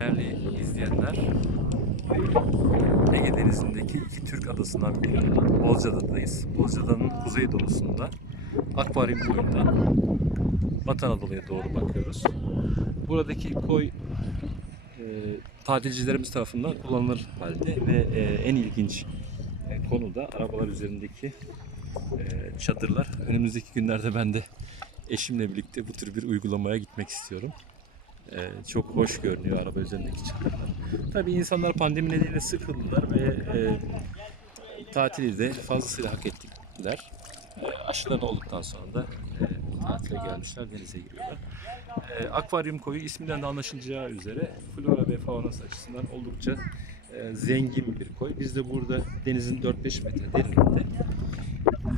Değerli izleyenler, Ege Denizi'ndeki iki Türk adasından biri olan Bozcaada'dayız. Bozcaada'nın kuzeydoğusunda, akvaryum boyundan Batı Anadolu'ya doğru bakıyoruz. Buradaki koy e, tatilcilerimiz tarafından kullanılır halde ve e, en ilginç e, konu da arabalar üzerindeki e, çadırlar. Önümüzdeki günlerde ben de eşimle birlikte bu tür bir uygulamaya gitmek istiyorum. Ee, çok hoş görünüyor araba üzerindeki çadırlar. Tabii insanlar pandemi nedeniyle sıkıldılar ve e, tatili de fazlasıyla hak ettiler. E, aşıları olduktan sonra da e, tatile gelmişler, denize giriyorlar. E, akvaryum koyu isminden de anlaşılacağı üzere flora ve faunası açısından oldukça e, zengin bir koy. Biz de burada denizin 4-5 metre derinliğinde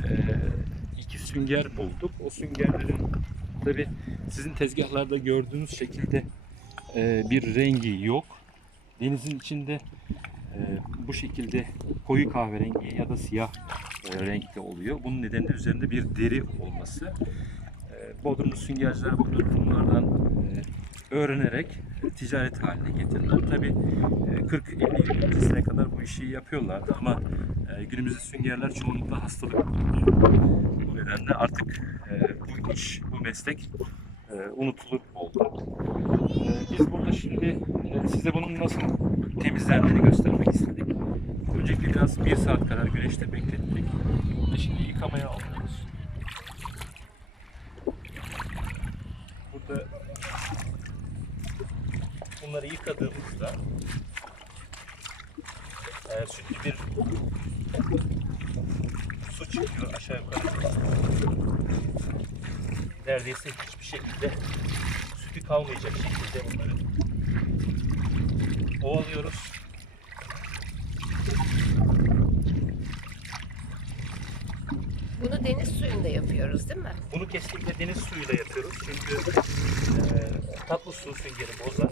e, iki sünger bulduk. O süngerlerin tabi sizin tezgahlarda gördüğünüz şekilde e, bir rengi yok. Denizin içinde e, bu şekilde koyu kahverengi ya da siyah e, renkte oluyor. Bunun nedeni de üzerinde bir deri olması. E, Bodrumlu süngerciler bu durumlardan öğrenerek ticaret haline getirdiler. Tabi 40-50 yıl öncesine kadar bu işi yapıyorlardı ama e, günümüzde süngerler çoğunlukla hastalık. Bu nedenle artık e, bu iş, bu meslek e, unutulur oldu. E, biz burada şimdi e, size bunun nasıl temizlendiğini göstermek istedik. Öncelikle biraz bir saat kadar güneşte beklettik. Şimdi yıkamaya alıyoruz. Burada bunları yıkadığımızda eğer sütlü bir su çıkıyor aşağı yukarı neredeyse hiçbir şekilde sütü kalmayacak şekilde bunları ovalıyoruz. Bunu deniz suyunda yapıyoruz değil mi? Bunu kesinlikle deniz suyuyla yapıyoruz çünkü e, tatlı su süngeri bozar.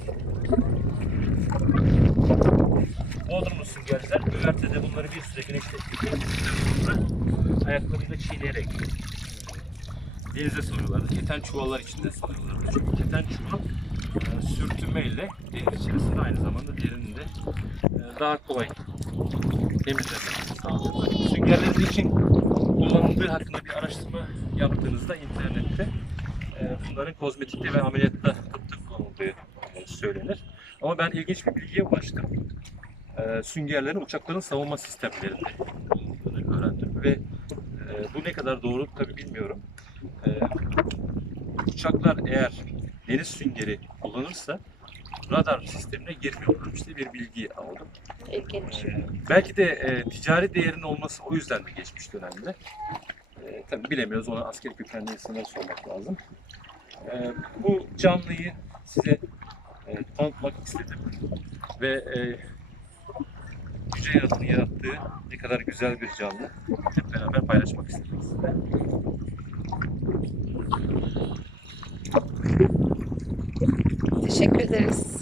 Süngerciler güvertede bunları bir süre güneşte ayaklarıyla çiğneyerek denize salıyorlardı. Keten çuvallar içinde salıyorlardı. Çünkü keten çuval e, sürtünmeyle deniz içerisinde aynı zamanda derininde e, daha kolay temizlenmesini sağlıyor. Süngerler için kullanıldığı hakkında bir araştırma yaptığınızda internette e, bunların kozmetikte ve ameliyatta tıpta kullanıldığı e, söylenir. Ama ben ilginç bir bilgiye ulaştım. E, süngerlerin uçakların savunma sistemlerinde kullanıldığını öğrendim ve e, bu ne kadar doğru tabi bilmiyorum. E, uçaklar eğer deniz süngeri kullanırsa radar sistemine girmiyorlarmış diye bir bilgi aldım. İlginç. Ee, belki de e, ticari değerinin olması o yüzden de geçmiş dönemde. E, tabii bilemiyoruz onu asker kökenli insanlara sormak lazım. E, bu canlıyı size e, tanıtmak istedim. Ve e, Yüce Yaratığın yarattığı ne kadar güzel bir canlı hep beraber paylaşmak istedim sizinle. Teşekkür ederiz.